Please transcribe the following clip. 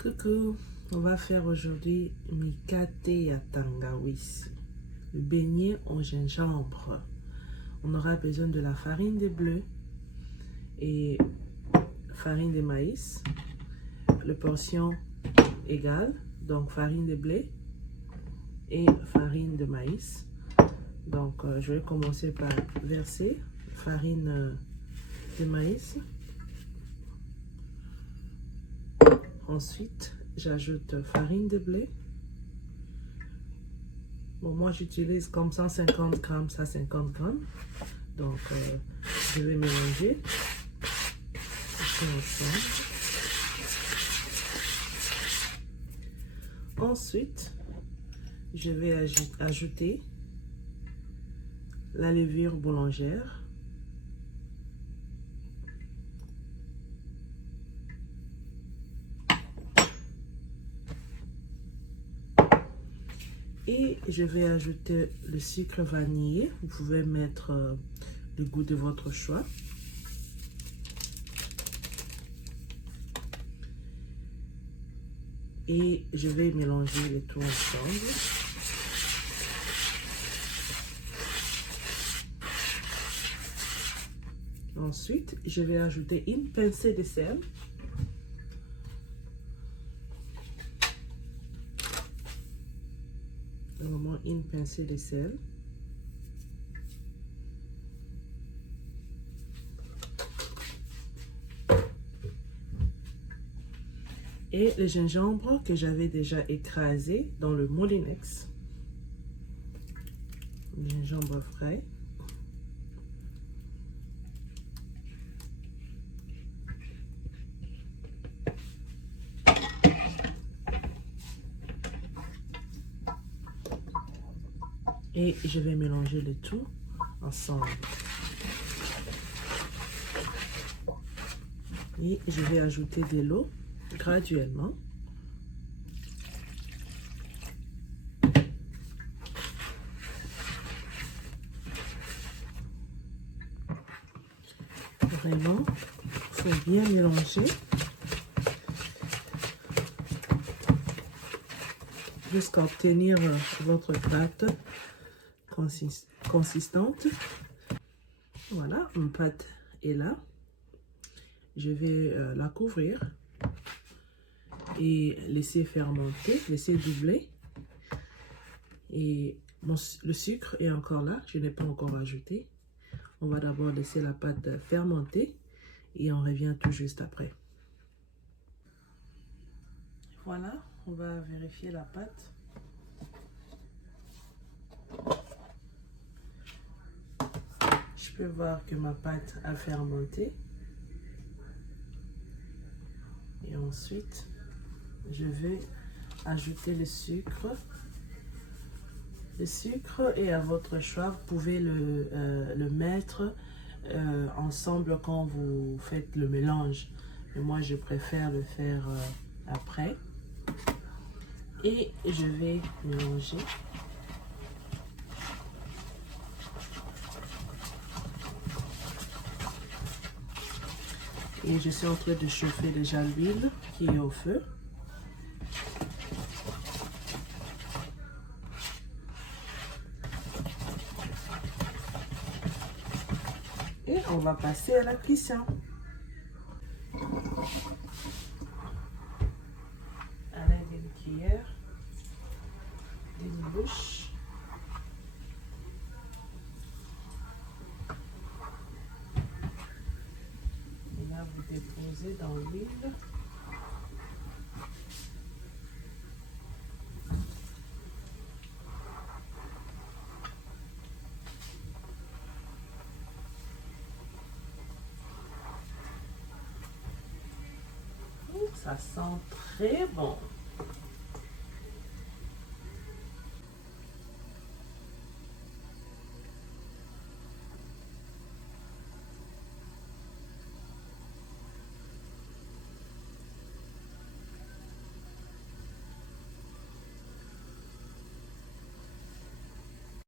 Coucou, on va faire aujourd'hui mikate ya tangawizi, le beignet au gingembre. On aura besoin de la farine de bleu et farine de maïs, les portions égales, donc farine de blé et farine de maïs. Donc je vais commencer par verser farine de maïs. Ensuite, j'ajoute farine de blé. Bon, moi, j'utilise comme 150 grammes, ça 50 grammes. Donc, je vais mélanger tout ensemble. Ensuite, je vais ajouter la levure boulangère. Et je vais ajouter le sucre vanillé. Vous pouvez mettre le goût de votre choix. Et je vais mélanger le tout ensemble. Ensuite, je vais ajouter une pincée de sel. Normalement, une pincée de sel. Et le gingembre que j'avais déjà écrasé dans le Moulinex. Le gingembre frais. Et je vais mélanger le tout ensemble. Et je vais ajouter de l'eau graduellement. Vraiment, il faut bien mélanger jusqu'à obtenir votre pâte consistante. Voilà, ma pâte est là. Je vais la couvrir et laisser fermenter, laisser doubler. Et le sucre est encore là, je n'ai pas encore ajouté. On va d'abord laisser la pâte fermenter et on revient tout juste après. Voilà, on va vérifier la pâte. Je peux voir que ma pâte a fermenté. Et ensuite, je vais ajouter le sucre. Le sucre est à votre choix. Vous pouvez le mettre ensemble quand vous faites le mélange. Mais moi, je préfère le faire après. Et je vais mélanger. Et je suis en train de chauffer déjà l'huile qui est au feu. Et on va passer à la cuisson. À l'aide d'une cuillère, d'une bouche. Et là, vous déposez dans l'huile. Ça sent très bon.